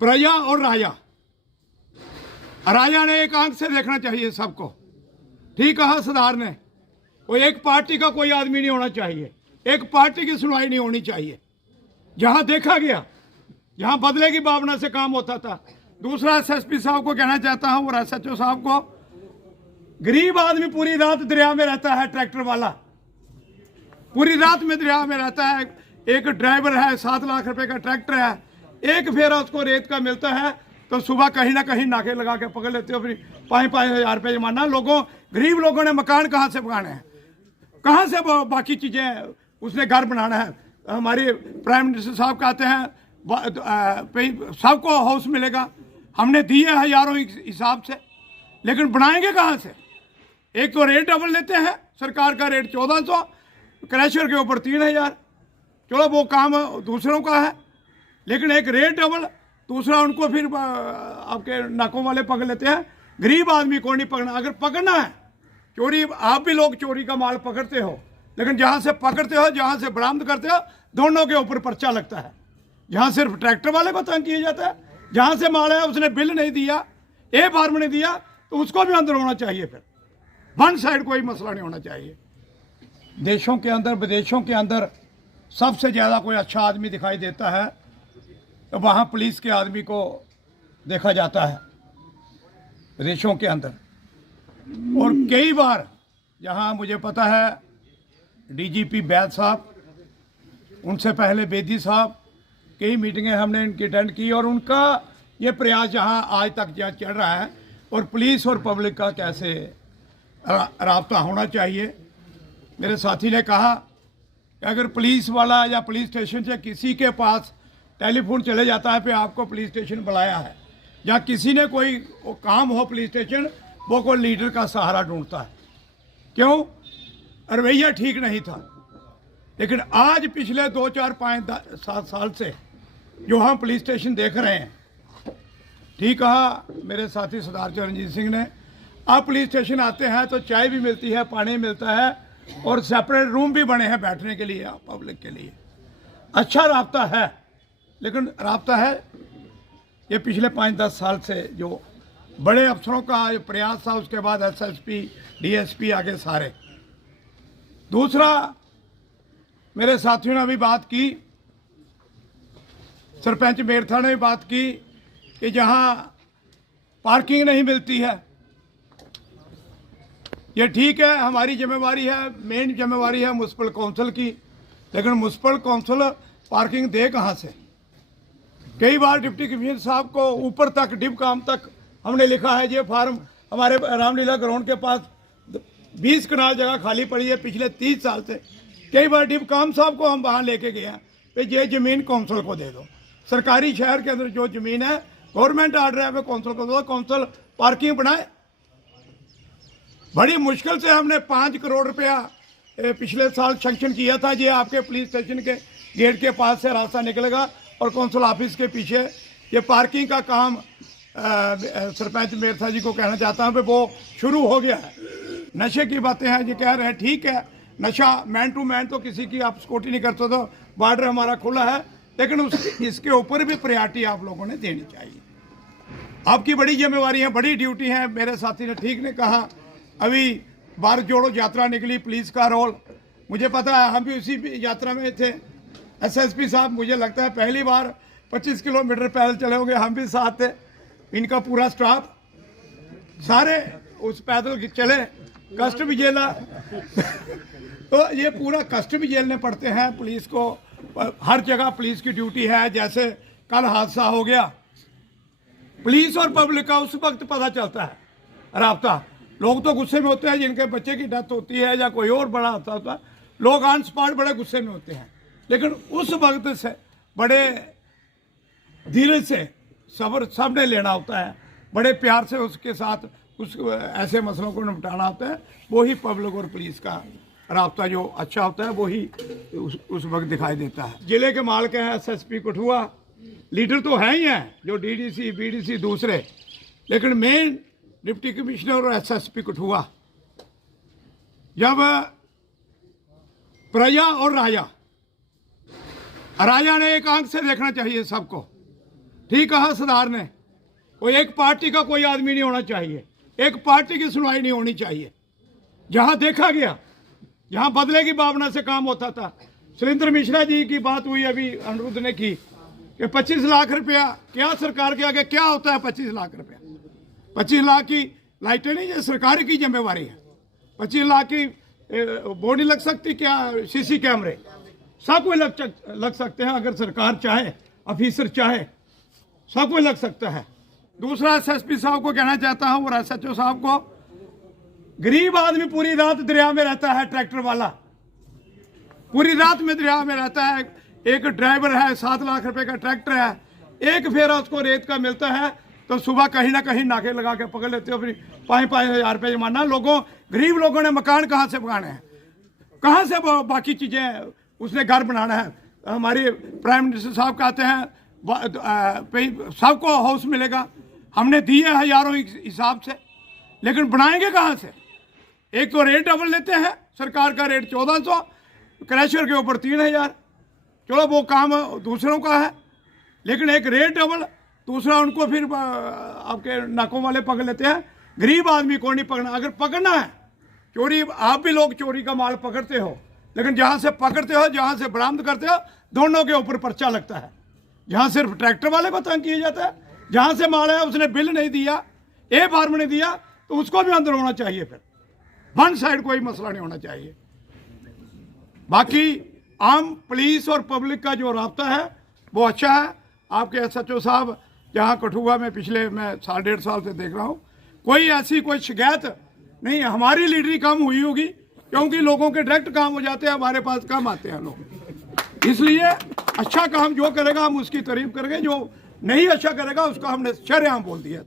प्रजा और राजा। राजा ने एक आंख से देखना चाहिए सबको। ठीक कहा सरदार ने, कोई एक पार्टी का कोई आदमी नहीं होना चाहिए, एक पार्टी की सुनवाई नहीं होनी चाहिए। जहां देखा गया, जहां बदले की भावना से काम होता था। दूसरा एसएसपी साहब को कहना चाहता हूं और एसएचओ साहब को, गरीब आदमी पूरी रात दरिया में रहता है, ट्रैक्टर वाला पूरी रात में दरिया में रहता है। एक ड्राइवर है, 7 लाख रुपए का ट्रैक्टर है, एक फेरा उसको रेत का मिलता है तो सुबह कहीं ना कहीं नाके लगा के पकड़ लेते हो, फिर 5-5 हज़ार रुपये जुर्माना। गरीब लोगों ने मकान कहाँ से बनाने हैं, कहाँ से बाकी चीज़ें उसने घर बनाना है। हमारे प्राइम मिनिस्टर साहब कहते हैं सबको हाउस मिलेगा, हमने दिए हज़ारों हिसाब से, लेकिन बनाएंगे कहाँ से। एक तो रेट डबल लेते हैं, सरकार का रेट 1400, क्रैशर के ऊपर 3000। चलो वो काम दूसरों का है, लेकिन एक रेट डबल, दूसरा उनको फिर आपके नाकों वाले पकड़ लेते हैं। गरीब आदमी को नहीं पकड़ना। अगर पकड़ना है चोरी, आप भी लोग चोरी का माल पकड़ते हो, लेकिन जहाँ से पकड़ते हो, जहाँ से बरामद करते हो, दोनों के ऊपर पर्चा लगता है। जहाँ सिर्फ ट्रैक्टर वाले को तंग किया जाता है, जहाँ से माल है उसने बिल नहीं दिया, ए फार्म नहीं दिया, तो उसको भी अंदर होना चाहिए। फिर वन साइड कोई मसला नहीं होना चाहिए। देशों के अंदर, विदेशों के अंदर सबसे ज़्यादा कोई अच्छा आदमी दिखाई देता है तो वहाँ पुलिस के आदमी को देखा जाता है विदेशों के अंदर। और कई बार जहाँ मुझे पता है डीजीपी बैद साहब, उनसे पहले बेदी साहब, कई मीटिंगें हमने इनकी अटेंड की, और उनका ये प्रयास जहाँ आज तक जहाँ चल रहा है, और पुलिस और पब्लिक का कैसे राब्ता होना चाहिए। मेरे साथी ने कहा कि अगर पुलिस वाला या पुलिस स्टेशन से किसी के पास टेलीफोन चले जाता है कि आपको पुलिस स्टेशन बुलाया है, या किसी ने कोई काम हो पुलिस स्टेशन, वो कोई लीडर का सहारा ढूंढता है। क्यों? रवैया ठीक नहीं था। लेकिन आज पिछले 2, 4, 5, 7 साल से जो हम पुलिस स्टेशन देख रहे हैं, ठीक कहा मेरे साथी सरदार चरणजीत सिंह ने, आप पुलिस स्टेशन आते हैं तो चाय भी मिलती है, पानी मिलता है, और सेपरेट रूम भी बने हैं बैठने के लिए, पब्लिक के लिए। अच्छा राब्ता है, लेकिन राब्ता है ये पिछले 5-10 साल से जो बड़े अफसरों का जो प्रयास था, उसके बाद एसएसपी, डीएसपी आगे सारे। दूसरा, मेरे साथियों ने अभी बात की, सरपंच मेरथा ने भी बात की कि जहां पार्किंग नहीं मिलती है, ये ठीक है, हमारी जिम्मेवारी है, मेन जिम्मेवारी है म्यूनसिपल काउंसिल की, लेकिन म्यूनसिपल काउंसिल पार्किंग दे कहाँ से। कई बार डिप्टी कमिश्नर साहब को ऊपर तक, डिप काम तक हमने लिखा है, ये फार्म हमारे रामलीला ग्राउंड के पास 20 कनाल जगह खाली पड़ी है पिछले 30 साल से। कई बार डिप काम साहब को हम वहाँ लेके गए हैं कि ये ज़मीन काउंसिल को दे दो। सरकारी शहर के अंदर जो ज़मीन है, गवर्नमेंट आर्डर है, वो काउंसिल को दो, काउंसिल पार्किंग बनाए। बड़ी मुश्किल से हमने 5 करोड़ रुपया पिछले साल सैंक्शन किया था। ये आपके पुलिस स्टेशन के गेट के पास से रास्ता निकलेगा और काउंसिल ऑफिस के पीछे ये पार्किंग का काम सरपंच मेरथा जी को कहना चाहता हूँ कि वो शुरू हो गया है। नशे की बातें हैं, ये कह रहे हैं, ठीक है, नशा मैन टू मैन तो किसी की आप सिक्योरिटी नहीं करते, तो बॉर्डर हमारा खुला है, लेकिन इसके ऊपर भी प्रायोरिटी आप लोगों ने देनी चाहिए। आपकी बड़ी जिम्मेवारी है, बड़ी ड्यूटी है। मेरे साथी ने ठीक ने कहा, अभी भारत जोड़ो यात्रा निकली, पुलिस का रोल, मुझे पता है, हम भी उसी यात्रा में थे। एसएसपी साहब मुझे लगता है पहली बार 25 किलोमीटर पैदल चले होंगे, हम भी साथ थे, इनका पूरा स्टाफ, सारे उस पैदल चले, कष्ट भी झेला तो ये पूरा कष्ट भी झेलने पड़ते हैं पुलिस को। हर जगह पुलिस की ड्यूटी है। जैसे कल हादसा हो गया, पुलिस और पब्लिक का उस वक्त पता चलता है राब्ता। लोग तो गुस्से में होते हैं, जिनके बच्चे की डेथ होती है या कोई और बड़ा हादसा होता है, लोग ऑन स्पॉट बड़े गुस्से में होते हैं, लेकिन उस वक्त से बड़े धीरे से सब्र सबने लेना होता है, बड़े प्यार से उसके साथ उस ऐसे मसलों को निपटाना होता है। वही पब्लिक और पुलिस का राब्ता जो अच्छा होता है, वही उस वक्त दिखाई देता है। जिले के मालिक हैं एसएसपी कठुआ, लीडर तो हैं ही हैं, जो डीडीसी बीडीसी दूसरे, लेकिन मेन डिप्टी कमिश्नर और एसएसपी कठुआ। जब प्रजा और राजा, राजा ने एक आंख से देखना चाहिए सबको। ठीक कहा सरदार ने, कोई एक पार्टी का कोई आदमी नहीं होना चाहिए, एक पार्टी की सुनवाई नहीं होनी चाहिए। जहां देखा गया, जहां बदले की भावना से काम होता था, सुरेंद्र मिश्रा जी की बात हुई अभी अनिरुद्ध ने की कि 25 लाख रुपया, क्या सरकार के आगे क्या होता है 25 लाख रुपया? 25 लाख की लाइटें नहीं, ये सरकार की जिम्मेवारी है। 25 लाख की बोर्ड नहीं लग सकती क्या? सीसी कैमरे सब कोई लग सकते हैं, अगर सरकार चाहे, ऑफिसर चाहे, सब कोई लग सकता है। दूसरा एसएसपी साहब को कहना चाहता हूं और एसएचओ साहब को, गरीब आदमी पूरी रात दरिया में रहता है, ट्रैक्टर वाला पूरी रात में दरिया में रहता है। एक ड्राइवर है, 7 लाख रुपए का ट्रैक्टर है, एक फेरा उसको रेत का मिलता है तो सुबह कहीं ना कहीं नाके लगा के पकड़ लेते हो, फिर 5-5 हज़ार रुपये जुर्माना। लोगों, गरीब लोगों ने मकान कहाँ से बनाने हैं, कहाँ से बाकी चीज़ें, उसने घर बनाना है। हमारे प्राइम मिनिस्टर साहब कहते हैं सबको हाउस मिलेगा, हमने दिए हज़ारों हिसाब से, लेकिन बनाएंगे कहाँ से? एक तो रेट डबल लेते हैं, सरकार का रेट 1400, क्रैशर के ऊपर 3000। चलो वो काम दूसरों का है, लेकिन एक रेट डबल, दूसरा उनको फिर आपके नाकों वाले पकड़ लेते हैं। गरीब आदमी को नहीं पकड़ना। अगर पकड़ना है चोरी, आप भी लोग चोरी का माल पकड़ते हो, लेकिन जहाँ से पकड़ते हो, जहाँ से बरामद करते हो, दोनों के ऊपर पर्चा लगता है। जहाँ सिर्फ ट्रैक्टर वाले को तंग किया जाता है, जहाँ से माल है उसने बिल नहीं दिया, ए फार्म नहीं दिया, तो उसको भी अंदर होना चाहिए। फिर वन साइड कोई मसला नहीं होना चाहिए। बाकी आम पुलिस और पब्लिक का जो राब्ता है वो अच्छा है। आपके एसएचओ साहब जहाँ कठुआ में पिछले मैं 1.5 साल से देख रहा हूँ, कोई ऐसी कोई शिकायत नहीं है। हमारी लीडरी कम हुई होगी क्योंकि लोगों के डायरेक्ट काम हो जाते हैं, हमारे पास कम आते हैं लोग। इसलिए अच्छा काम जो करेगा हम उसकी तारीफ करेंगे, जो नहीं अच्छा करेगा उसका हमने शरेआम बोल दिया।